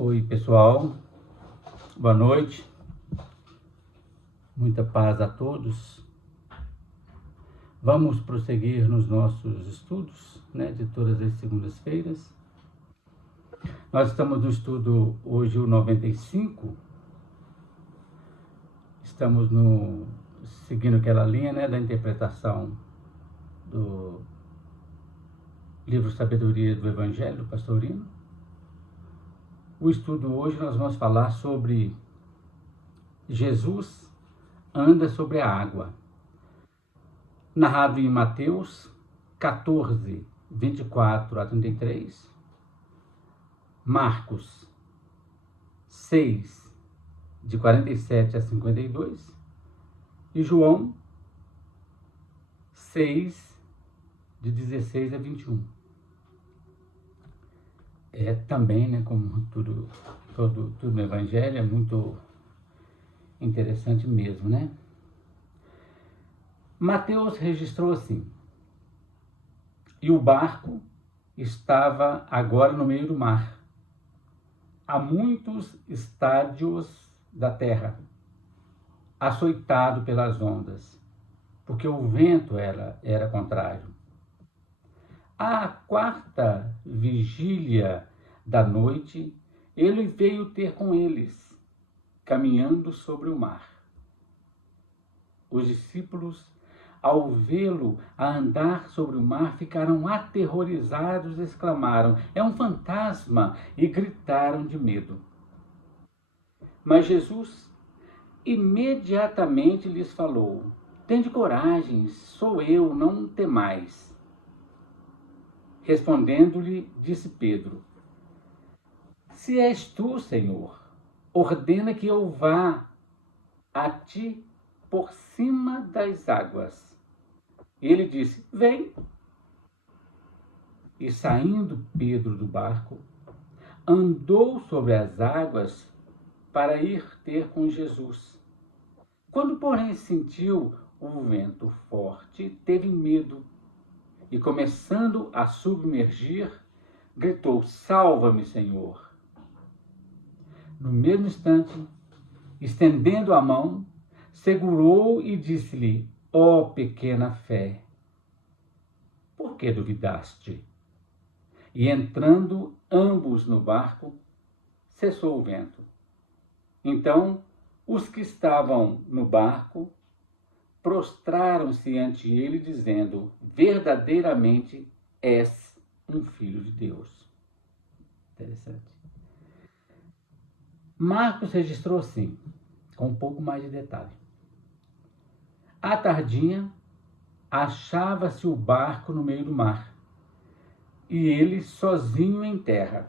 Oi, pessoal. Boa noite. Muita paz a todos. Vamos prosseguir nos nossos estudos, de todas as segundas-feiras. Nós estamos no estudo hoje, o 95. Estamos seguindo aquela linha, da interpretação do livro Sabedoria do Evangelho, do Pastorino. O estudo hoje nós vamos falar sobre Jesus anda sobre a água. Narrado em Mateus 14, 24 a 33, Marcos 6, de 47 a 52, e João 6, de 16 a 21. Também, como tudo no Evangelho, é muito interessante mesmo, Mateus registrou assim: e o barco estava agora no meio do mar, a muitos estádios da terra, açoitado pelas ondas, porque o vento era contrário. À quarta vigília da noite, ele veio ter com eles, caminhando sobre o mar. Os discípulos, ao vê-lo a andar sobre o mar, ficaram aterrorizados e exclamaram: é um fantasma! E gritaram de medo. Mas Jesus imediatamente lhes falou: tende coragem, sou eu, não temais. Respondendo-lhe, disse Pedro: se és tu, Senhor, ordena que eu vá a ti por cima das águas. Ele disse: vem. E saindo Pedro do barco, andou sobre as águas para ir ter com Jesus. Quando, porém, sentiu o vento forte, teve medo e, começando a submergir, gritou: salva-me, Senhor. No mesmo instante, estendendo a mão, segurou e disse-lhe: ó pequena fé, por que duvidaste? E entrando ambos no barco, cessou o vento. Então, os que estavam no barco prostraram-se ante ele, dizendo: verdadeiramente és um filho de Deus. Interessante. Marcos registrou assim, com um pouco mais de detalhe. À tardinha, achava-se o barco no meio do mar, e ele sozinho em terra.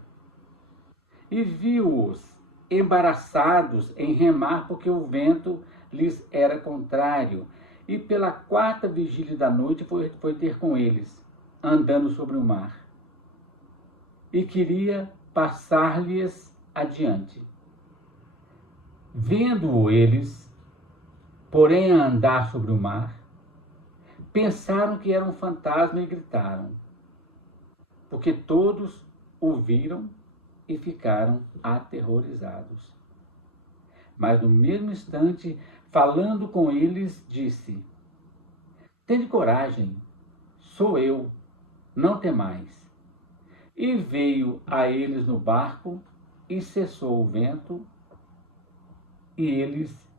E viu-os embaraçados em remar, porque o vento lhes era contrário. E pela quarta vigília da noite foi ter com eles, andando sobre o mar. E queria passar-lhes adiante. Vendo-o eles, porém, a andar sobre o mar, pensaram que era um fantasma e gritaram, porque todos o viram e ficaram aterrorizados. Mas no mesmo instante, falando com eles, disse: tende coragem, sou eu, não temais. E veio a eles no barco, e cessou o vento, e eles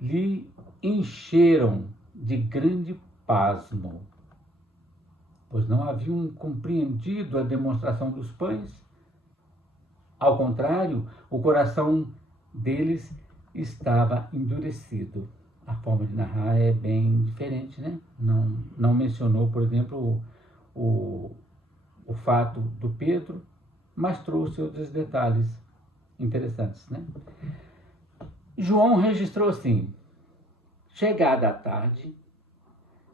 lhe encheram de grande pasmo, pois não haviam compreendido a demonstração dos pães. Ao contrário, o coração deles estava endurecido. A forma de narrar é bem diferente, Não mencionou, por exemplo, o fato do Pedro, mas trouxe outros detalhes interessantes, João registrou assim: chegada a tarde,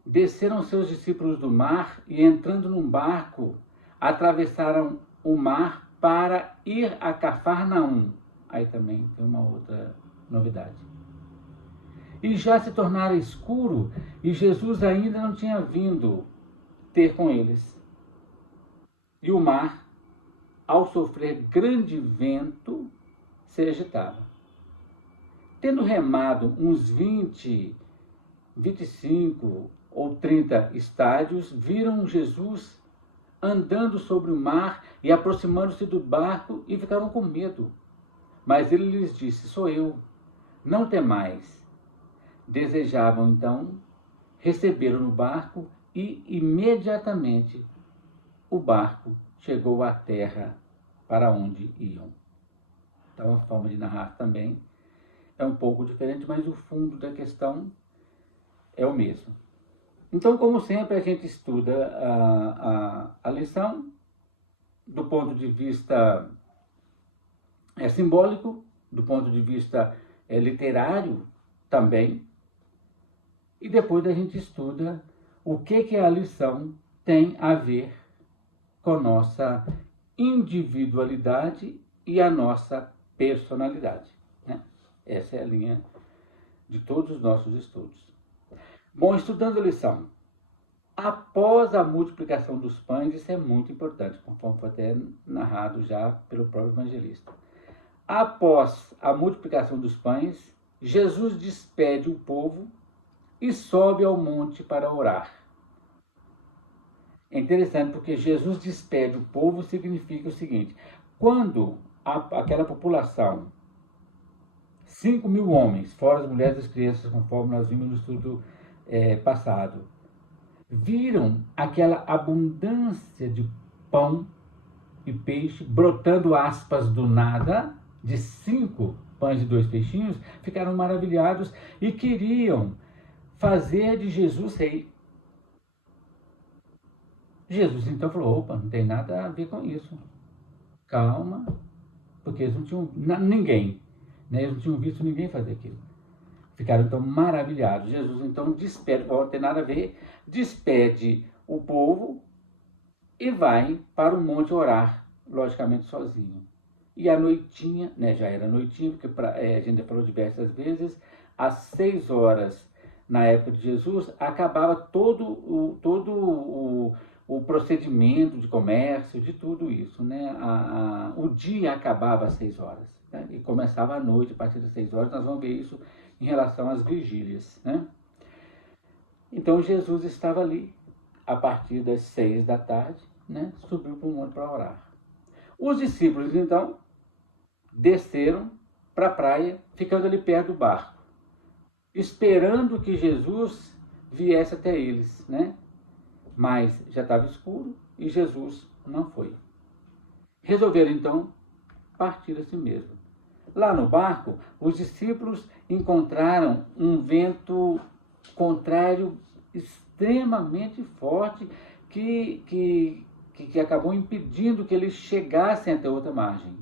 desceram seus discípulos do mar e, entrando num barco, atravessaram o mar para ir a Cafarnaum. Aí também tem uma outra novidade. E já se tornara escuro, e Jesus ainda não tinha vindo ter com eles. E o mar, ao sofrer grande vento, se agitava. Tendo remado uns 20, 25 ou 30 estádios, viram Jesus andando sobre o mar e aproximando-se do barco e ficaram com medo. Mas ele lhes disse: sou eu, não temais. Desejavam então recebê-lo no barco e imediatamente o barco chegou à terra para onde iam. Então a forma de narrar também é um pouco diferente, mas o fundo da questão é o mesmo. Então, como sempre, a gente estuda a lição do ponto de vista simbólico, do ponto de vista literário também, e depois a gente estuda o que a lição tem a ver com a nossa individualidade e a nossa personalidade, né? Essa é a linha de todos os nossos estudos. Bom, estudando a lição, após a multiplicação dos pães, isso é muito importante, conforme foi até narrado já pelo próprio evangelista. Após a multiplicação dos pães, Jesus despede o povo e sobe ao monte para orar. É interessante porque Jesus despede o povo significa o seguinte: quando aquela população, 5.000 homens, fora as mulheres e as crianças, conforme nós vimos no estudo passado, viram aquela abundância de pão e peixe brotando, aspas, do nada, de 5 pães e 2 peixinhos, ficaram maravilhados e queriam fazer de Jesus rei. Jesus então falou: opa, não tem nada a ver com isso. Calma, porque eles não tinham ninguém, né? Eles não tinham visto ninguém fazer aquilo. Ficaram então maravilhados. Jesus então despede, não tem nada a ver, despede o povo e vai para o monte orar, logicamente sozinho. E a noitinha, né, já era noitinha, porque a gente já falou diversas vezes, às 6 horas, na época de Jesus, acabava todo o procedimento de comércio, de tudo isso, né? O dia acabava às 6 horas, né? E começava a noite, a partir das 6 horas. Nós vamos ver isso em relação às vigílias, né? Então Jesus estava ali a partir das 6 da tarde, né? Subiu para o monte para orar. Os discípulos então desceram para a praia, ficando ali perto do barco, esperando que Jesus viesse até eles, né? Mas já estava escuro e Jesus não foi. Resolveram então partir a si mesmo. Lá no barco, os discípulos encontraram um vento contrário extremamente forte que acabou impedindo que eles chegassem até outra margem.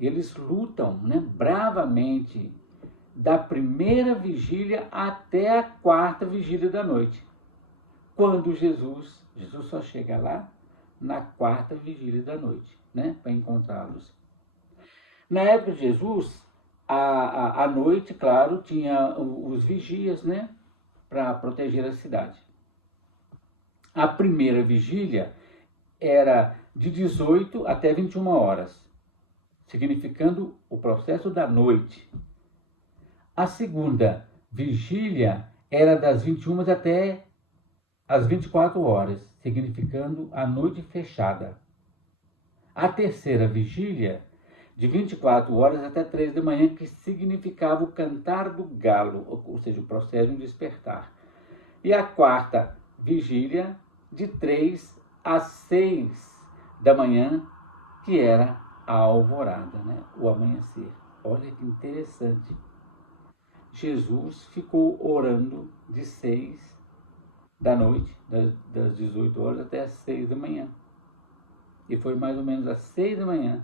Eles lutam, né, bravamente da primeira vigília até a 4ª vigília da noite. Quando Jesus só chega lá na 4ª vigília da noite, né, para encontrá-los. Na época de Jesus, à noite, claro, tinha os vigias, né, para proteger a cidade. A primeira vigília era de 18 até 21 horas, significando o processo da noite. A segunda vigília era das 21 até as 24 horas, significando a noite fechada. A terceira vigília, de 24 horas até 3 da manhã, que significava o cantar do galo, ou seja, o processo de despertar. E a quarta vigília, de 3 às 6 da manhã, que era a alvorada, né? O amanhecer. Olha que interessante. Jesus ficou orando de 6 da noite, das 18 horas até as 6 da manhã. E foi mais ou menos às 6 da manhã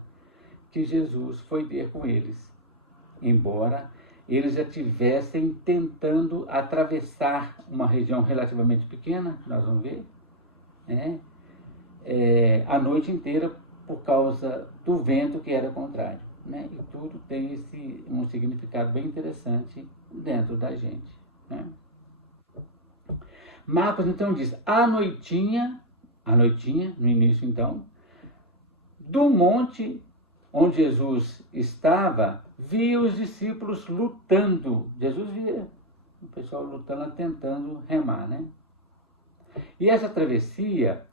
que Jesus foi ter com eles, embora eles já estivessem tentando atravessar uma região relativamente pequena, nós vamos ver, né? A noite inteira por causa do vento que era contrário, né? E tudo tem um significado bem interessante dentro da gente, né? Marcos então diz: a noitinha, no início então, do monte onde Jesus estava, via os discípulos lutando. Jesus via o pessoal lutando, tentando remar, né? E essa travessia,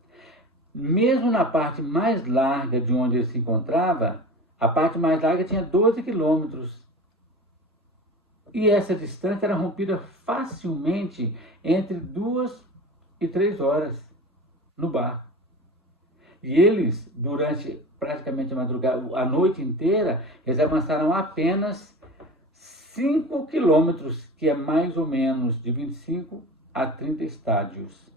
mesmo na parte mais larga de onde ele se encontrava, a parte mais larga tinha 12 quilômetros. E essa distância era rompida facilmente entre 2 e 3 horas no barco. E eles, durante praticamente a madrugada, a noite inteira, eles avançaram apenas 5 quilômetros, que é mais ou menos de 25 a 30 estádios.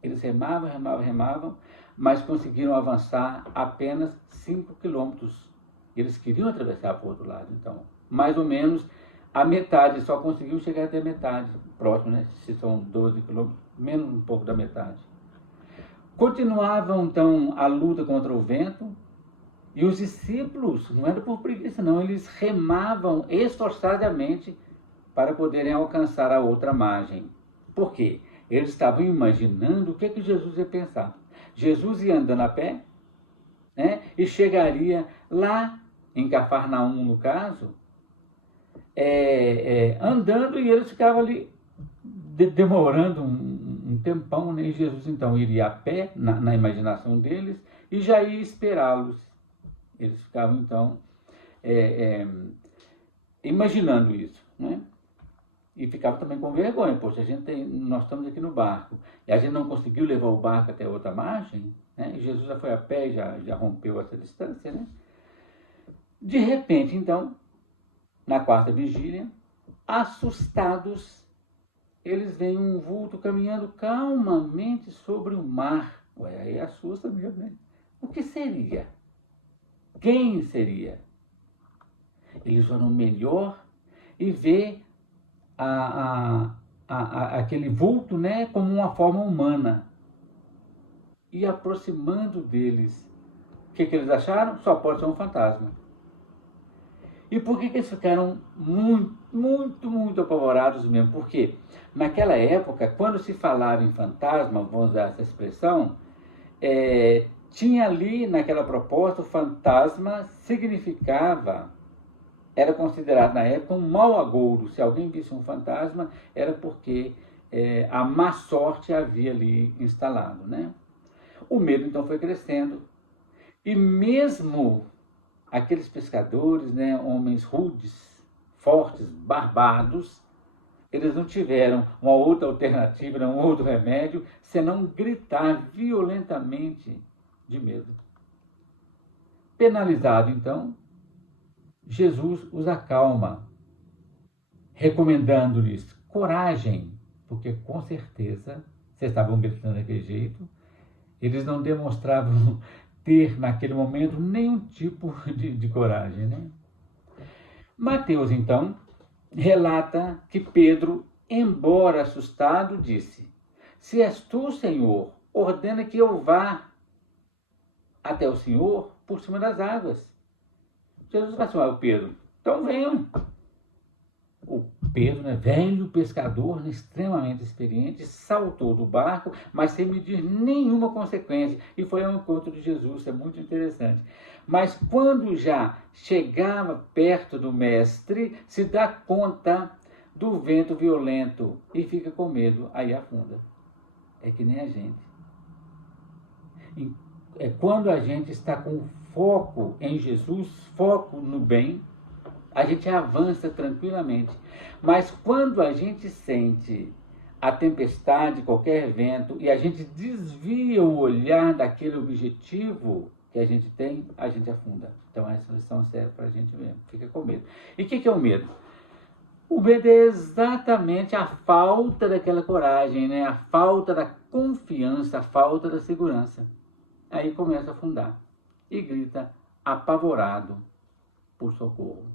Eles remavam, mas conseguiram avançar apenas 5 quilômetros. Eles queriam atravessar para o outro lado, então. Mais ou menos a metade, só conseguiu chegar até a metade, próximo, né? Se são 12 quilômetros, menos um pouco da metade. Continuavam, então, a luta contra o vento, e os discípulos, não era por preguiça, não, eles remavam esforçadamente para poderem alcançar a outra margem. Por quê? Eles estavam imaginando o que Jesus ia pensar. Jesus ia andando a pé, né, e chegaria lá em Cafarnaum, no caso, andando, e eles ficavam ali demorando um tempão, né? E Jesus então iria a pé, na imaginação deles, e já ia esperá-los. Eles ficavam então imaginando isso, né? E ficavam também com vergonha. Poxa, nós estamos aqui no barco e a gente não conseguiu levar o barco até outra margem, né? E Jesus já foi a pé, já rompeu essa distância, né? De repente, então, na quarta vigília, assustados, eles veem um vulto caminhando calmamente sobre o mar. Ué, aí assusta mesmo, né? O que seria? Quem seria? Eles vão melhor e vê aquele vulto, né, como uma forma humana. E aproximando deles, o que eles acharam? Só pode ser um fantasma. E por que eles ficaram muito apavorados mesmo? Porque naquela época, quando se falava em fantasma, vamos usar essa expressão, tinha ali naquela proposta, o fantasma significava, era considerado na época um mau agouro. Se alguém visse um fantasma, era porque a má sorte havia ali instalado, né? O medo então foi crescendo. E mesmo aqueles pescadores, né, homens rudes, fortes, barbados, eles não tiveram uma outra alternativa, um outro remédio, senão gritar violentamente de medo. Penalizado, então, Jesus os acalma, recomendando-lhes coragem, porque com certeza, se estavam gritando daquele jeito, eles não demonstravam ter naquele momento nenhum tipo de coragem, né? Mateus, então, relata que Pedro, embora assustado, disse: se és tu, Senhor, ordena que eu vá até o Senhor por cima das águas. Jesus vai chamar o Pedro: então venham. O Pedro, né, velho pescador, né, extremamente experiente, saltou do barco, mas sem medir nenhuma consequência, e foi ao encontro de Jesus. Isso é muito interessante. Mas quando já chegava perto do mestre, se dá conta do vento violento e fica com medo, aí afunda. É que nem a gente. É quando a gente está com foco em Jesus, foco no bem, a gente avança tranquilamente. Mas quando a gente sente a tempestade, qualquer vento, e a gente desvia o olhar daquele objetivo que a gente tem, a gente afunda. Então essa lição serve para a gente mesmo. Fica com medo. E o que é o medo? O medo é exatamente a falta daquela coragem, né? A falta da confiança, a falta da segurança. Aí começa a afundar e grita apavorado por socorro.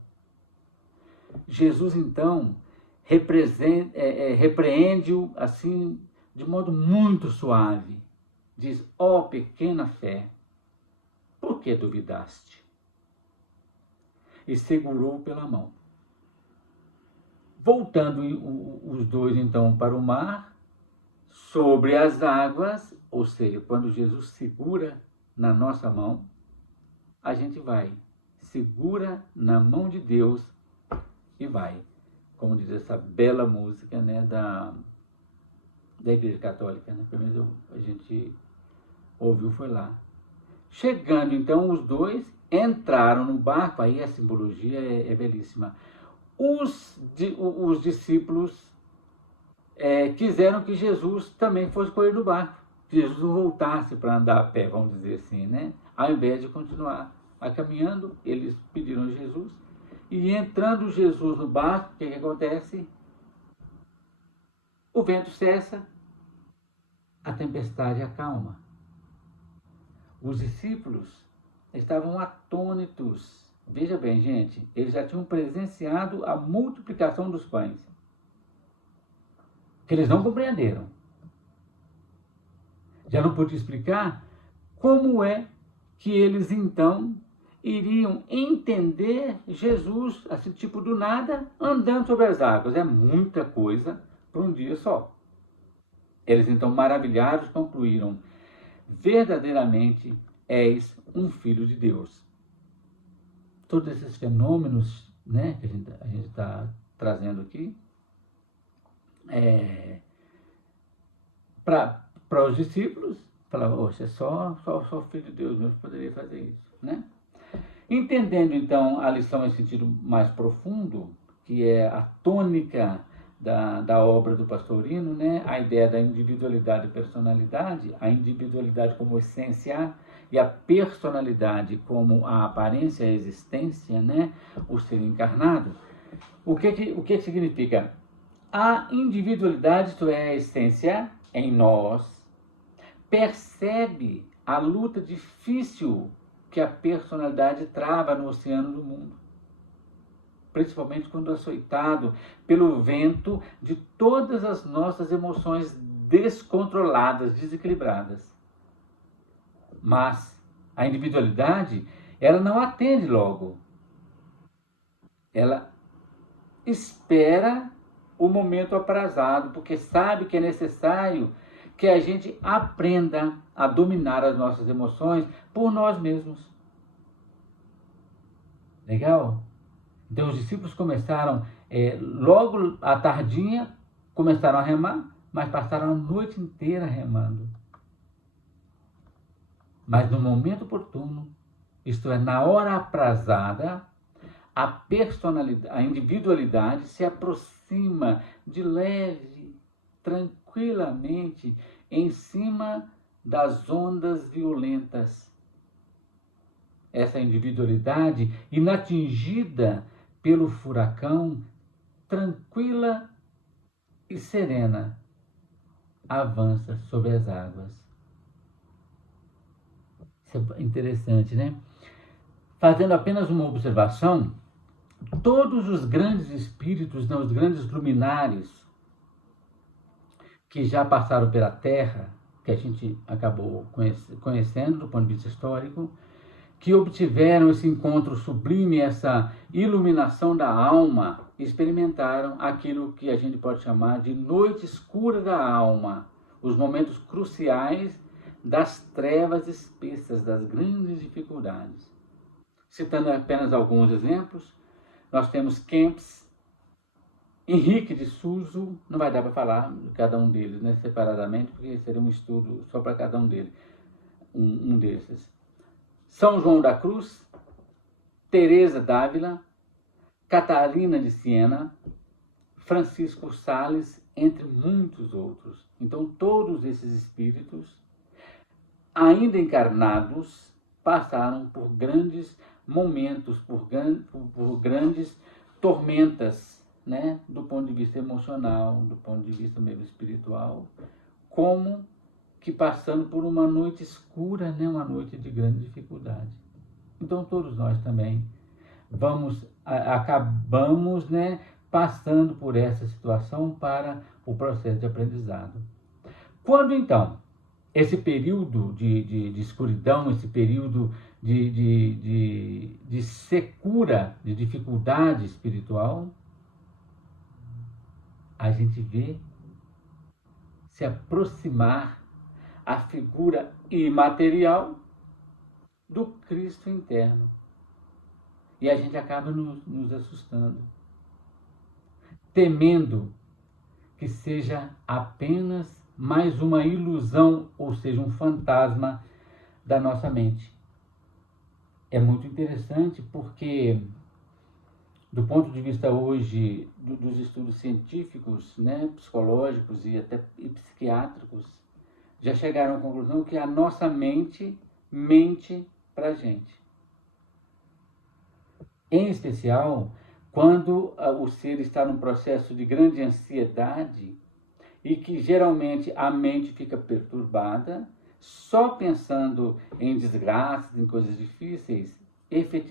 Jesus, então, repreende-o assim, de modo muito suave. Diz: ó pequena fé, por que duvidaste? E segurou pela mão. Voltando os dois, então, para o mar, sobre as águas, ou seja, quando Jesus segura na nossa mão, a gente vai segura na mão de Deus e vai. Como diz essa bela música, né, da Igreja Católica, né? Pelo menos a gente ouviu, foi lá. Chegando, então, os dois entraram no barco, aí a simbologia é belíssima. Os discípulos quiseram que Jesus também fosse com ele no barco. Que Jesus não voltasse para andar a pé, vamos dizer assim, né? Ao invés de continuar caminhando, eles pediram a Jesus. E entrando Jesus no barco, o que acontece? O vento cessa, a tempestade acalma. Os discípulos estavam atônitos. Veja bem, gente, eles já tinham presenciado a multiplicação dos pães, que eles não compreenderam. Já não pude explicar como é que eles então iriam entender Jesus, assim, tipo do nada, andando sobre as águas. É muita coisa para um dia só. Eles então, maravilhados, concluíram: verdadeiramente és um filho de Deus. Todos esses fenômenos, né, que a gente está trazendo aqui, para os discípulos, falavam: oxe, é só o filho de Deus mesmo poderia fazer isso, né? Entendendo então a lição em sentido mais profundo, que é a tônica da obra do Pastorino, né? A ideia da individualidade e personalidade, a individualidade como essência e a personalidade como a aparência, a existência, né? O ser encarnado. O que significa? A individualidade, isto é, a essência em nós, percebe a luta difícil que a personalidade trava no oceano do mundo, principalmente quando açoitado pelo vento de todas as nossas emoções descontroladas, desequilibradas. Mas a individualidade, ela não atende logo. Ela espera o momento aprazado, porque sabe que é necessário que a gente aprenda a dominar as nossas emoções por nós mesmos. Legal? Então os discípulos começaram, logo à tardinha, começaram a remar, mas passaram a noite inteira remando. Mas no momento oportuno, isto é, na hora aprazada, a personalidade, a individualidade se aproxima de leve, tranquilamente, em cima das ondas violentas. Essa individualidade, inatingida pelo furacão, tranquila e serena, avança sobre as águas. Isso é interessante, né? Fazendo apenas uma observação, todos os grandes espíritos, não, os grandes luminares que já passaram pela Terra, que a gente acabou conhecendo do ponto de vista histórico, que obtiveram esse encontro sublime, essa iluminação da alma, experimentaram aquilo que a gente pode chamar de noite escura da alma, os momentos cruciais das trevas espessas, das grandes dificuldades. Citando apenas alguns exemplos, nós temos Kempis, Henrique de Suso, não vai dar para falar de cada um deles, né, separadamente, porque seria um estudo só para cada um deles, um desses. São João da Cruz, Teresa d'Ávila, Catarina de Siena, Francisco Sales, entre muitos outros. Então, todos esses espíritos, ainda encarnados, passaram por grandes momentos, por grandes tormentas, né, do ponto de vista emocional, do ponto de vista mesmo espiritual, como que passando por uma noite escura, né, uma noite de grande dificuldade. Então todos nós também acabamos, né, passando por essa situação para o processo de aprendizado. Quando então esse período de escuridão, esse período de secura, de dificuldade espiritual, a gente vê se aproximar a figura imaterial do Cristo interno. E a gente acaba nos assustando, temendo que seja apenas mais uma ilusão, ou seja, um fantasma da nossa mente. É muito interessante porque, do ponto de vista hoje dos estudos científicos, né, psicológicos e até psiquiátricos, já chegaram à conclusão que a nossa mente mente para a gente. Em especial, quando o ser está num processo de grande ansiedade e que geralmente a mente fica perturbada, só pensando em desgraças, em coisas difíceis,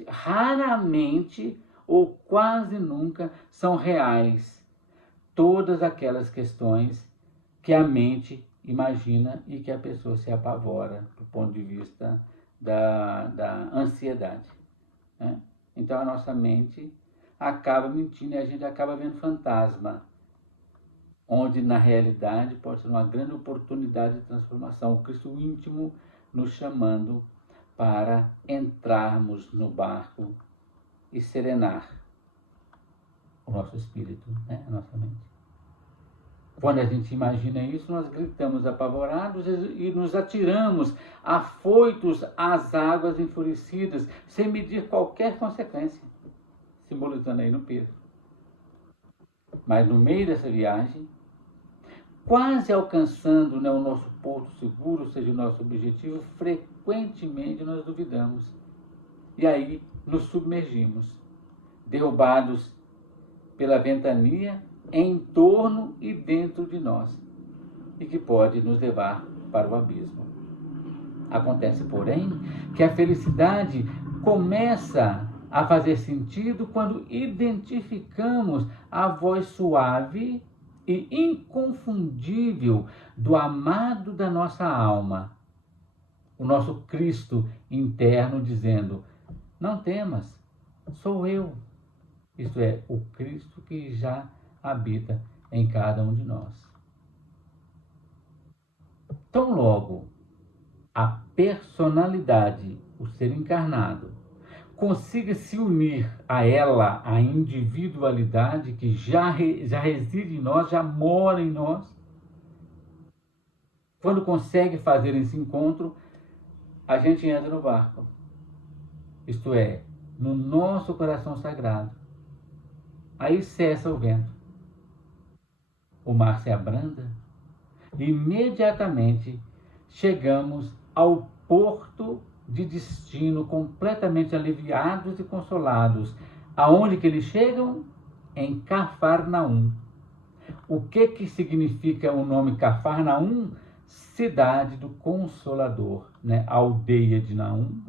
raramente ou quase nunca são reais todas aquelas questões que a mente imagina e que a pessoa se apavora do ponto de vista da ansiedade, né? Então a nossa mente acaba mentindo e a gente acaba vendo fantasma, onde na realidade pode ser uma grande oportunidade de transformação. O Cristo íntimo nos chamando para entrarmos no barco e serenar o nosso espírito, né? A nossa mente. Quando a gente imagina isso, nós gritamos apavorados e nos atiramos, afoitos às águas enfurecidas, sem medir qualquer consequência, simbolizando aí no Pedro. Mas no meio dessa viagem, quase alcançando, né, o nosso porto seguro, ou seja, o nosso objetivo, frequentemente nós duvidamos. E aí nos submergimos, derrubados pela ventania em torno e dentro de nós, e que pode nos levar para o abismo. Acontece, porém, que a felicidade começa a fazer sentido quando identificamos a voz suave e inconfundível do amado da nossa alma, o nosso Cristo interno, dizendo: não temas, sou eu. Isto é, o Cristo que já habita em cada um de nós. Tão logo a personalidade, o ser encarnado, consiga se unir a ela, a individualidade que já reside em nós, já mora em nós, quando consegue fazer esse encontro, a gente entra no barco. Isto é, no nosso coração sagrado. Aí cessa o vento. O mar se abranda e imediatamente chegamos ao porto de destino, completamente aliviados e consolados. Aonde que eles chegam? Em Cafarnaum. O que significa o nome Cafarnaum? Cidade do Consolador, né? Aldeia de Naum,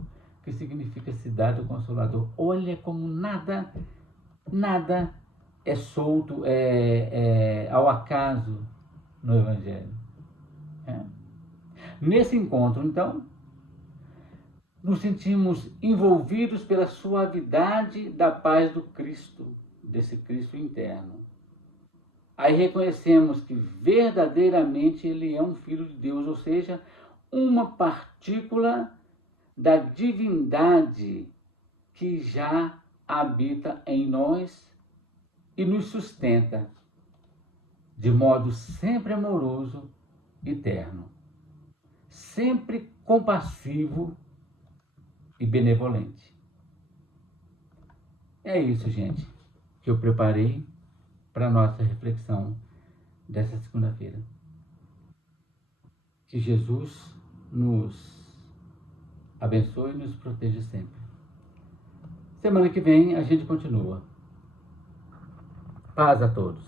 que significa cidade do Consolador. Olha como nada é solto, ao acaso no Evangelho. Nesse encontro, então, nos sentimos envolvidos pela suavidade da paz do Cristo, desse Cristo interno. Aí reconhecemos que verdadeiramente ele é um Filho de Deus, ou seja, uma partícula da divindade que já habita em nós e nos sustenta de modo sempre amoroso e terno, sempre compassivo e benevolente. É isso, gente, que eu preparei para a nossa reflexão dessa segunda-feira. Que Jesus nos abençoe e nos proteja sempre. Semana que vem a gente continua. Paz a todos.